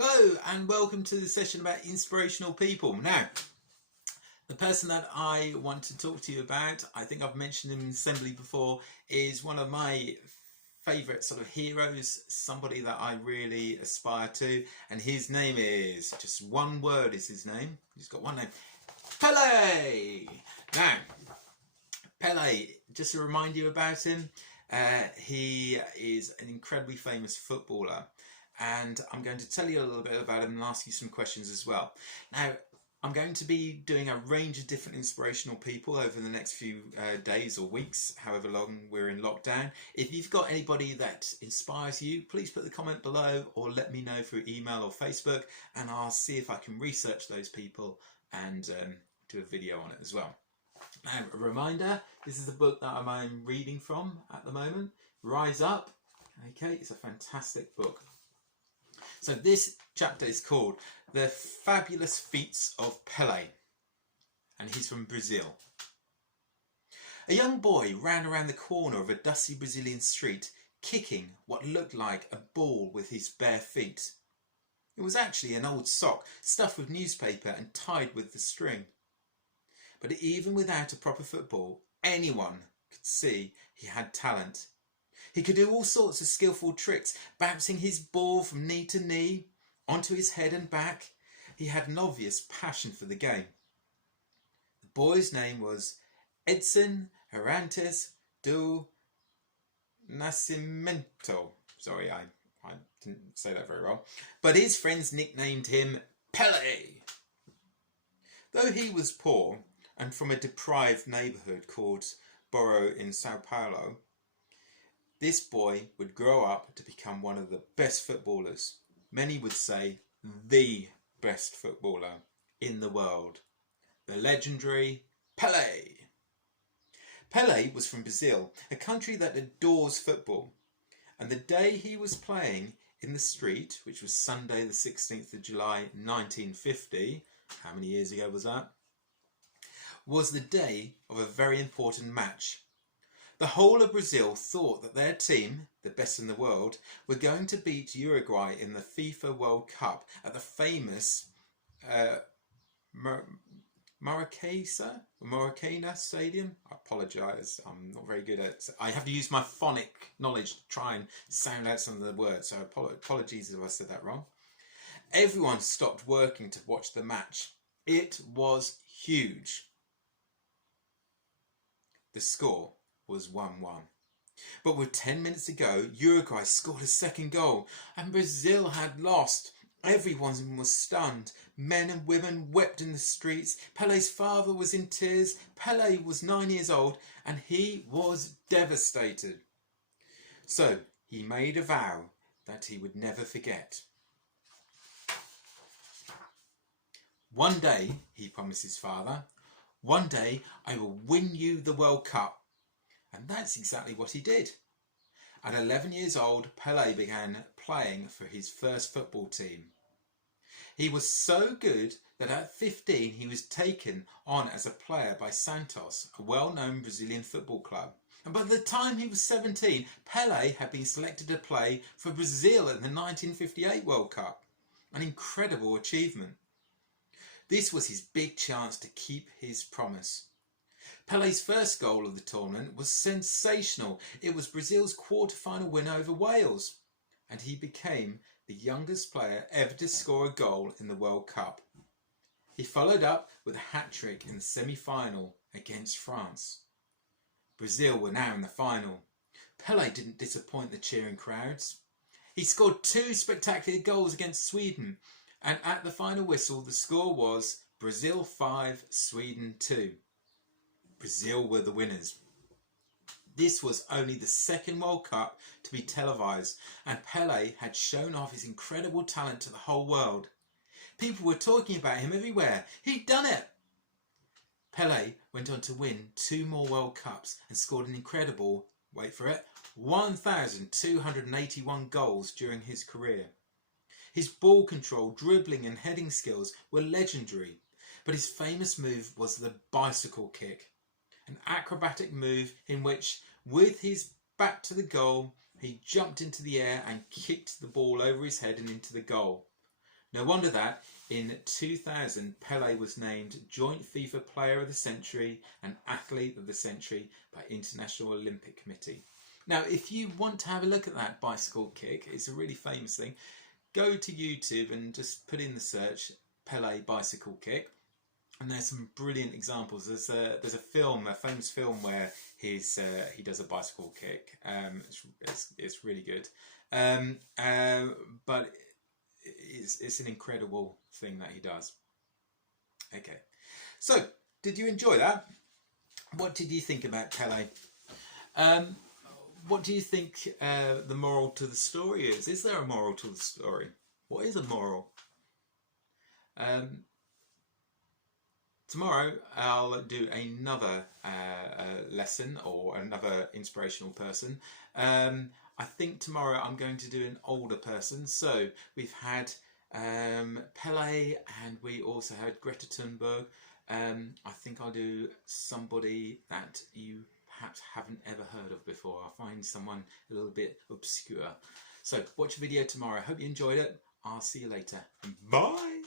Hello and welcome to the session about inspirational people. Now, the person that I want to talk to you about, I think I've mentioned him in Assembly before, is one of my favourite sort of heroes, somebody that I really aspire to, and his name is, just one word is his name, he's got one name, Pele! Now, Pele, just to remind you about him, he is an incredibly famous footballer. And I'm going to tell you a little bit about him and ask you some questions as well. Now, I'm going to be doing a range of different inspirational people over the next few days or weeks, however long we're in lockdown. If you've got anybody that inspires you, please put the comment below or let me know through email or Facebook, and I'll see if I can research those people and do a video on it as well. Now, a reminder, this is the book that I'm reading from at the moment, Rise Up. Okay, it's a fantastic book. So this chapter is called The Fabulous Feats of Pele, and he's from Brazil. A young boy ran around the corner of a dusty Brazilian street, kicking what looked like a ball with his bare feet. It was actually an old sock stuffed with newspaper and tied with the string. But even without a proper football, anyone could see he had talent. He could do all sorts of skillful tricks, bouncing his ball from knee to knee, onto his head and back. He had an obvious passion for the game. The boy's name was Edson Arantes do Nascimento. Sorry, I didn't say that very well. But his friends nicknamed him Pele. Though he was poor and from a deprived neighbourhood called Borro in Sao Paulo, this boy would grow up to become one of the best footballers. Many would say the best footballer in the world. The legendary Pele. Pele was from Brazil, a country that adores football. And the day he was playing in the street, which was Sunday the 16th of July 1950, how many years ago was that? Was the day of a very important match. The whole of Brazil thought that their team, the best in the world, were going to beat Uruguay in the FIFA World Cup at the famous Maracana Stadium. I apologise, I'm not very good at... I have to use my phonic knowledge to try and sound out some of the words, so apologies if I said that wrong. Everyone stopped working to watch the match. It was huge. The score was 1-1. But with 10 minutes to go, Uruguay scored a second goal and Brazil had lost. Everyone was stunned. Men and women wept in the streets. Pele's father was in tears. Pele was 9 years old and he was devastated. So he made a vow that he would never forget. One day, he promised his father, one day I will win you the World Cup. And that's exactly what he did. At 11 years old, Pele began playing for his first football team. He was so good that at 15 he was taken on as a player by Santos, a well-known Brazilian football club. And by the time he was 17, Pele had been selected to play for Brazil in the 1958 World Cup. An incredible achievement. This was his big chance to keep his promise. Pele's first goal of the tournament was sensational. It was Brazil's quarter-final win over Wales, and he became the youngest player ever to score a goal in the World Cup. He followed up with a hat-trick in the semi-final against France. Brazil were now in the final. Pele didn't disappoint the cheering crowds. He scored 2 spectacular goals against Sweden, and at the final whistle the score was Brazil 5, Sweden 2. Brazil were the winners. This was only the second World Cup to be televised, and Pele had shown off his incredible talent to the whole world. People were talking about him everywhere. He'd done it! Pele went on to win 2 more World Cups and scored an incredible, wait for it, 1,281 goals during his career. His ball control, dribbling and heading skills were legendary, but his famous move was the bicycle kick. An acrobatic move in which, with his back to the goal, he jumped into the air and kicked the ball over his head and into the goal. No wonder that in 2000 Pele was named Joint FIFA Player of the Century and Athlete of the Century by International Olympic Committee. Now, if you want to have a look at that bicycle kick, it's a really famous thing. Go to YouTube and just put in the search Pele bicycle kick, and there's some brilliant examples. There's a film, a famous film where he does a bicycle kick. It's really good, but it's an incredible thing that he does. Okay, so did you enjoy that? What did you think about Pele? What do you think the moral to the story is? Is there a moral to the story? What is a moral? Tomorrow I'll do another lesson or another inspirational person. I think tomorrow I'm going to do an older person. So we've had Pele and we also had Greta Thunberg. I think I'll do somebody that you perhaps haven't ever heard of before. I'll find someone a little bit obscure. So watch a video tomorrow. Hope you enjoyed it. I'll see you later. Bye.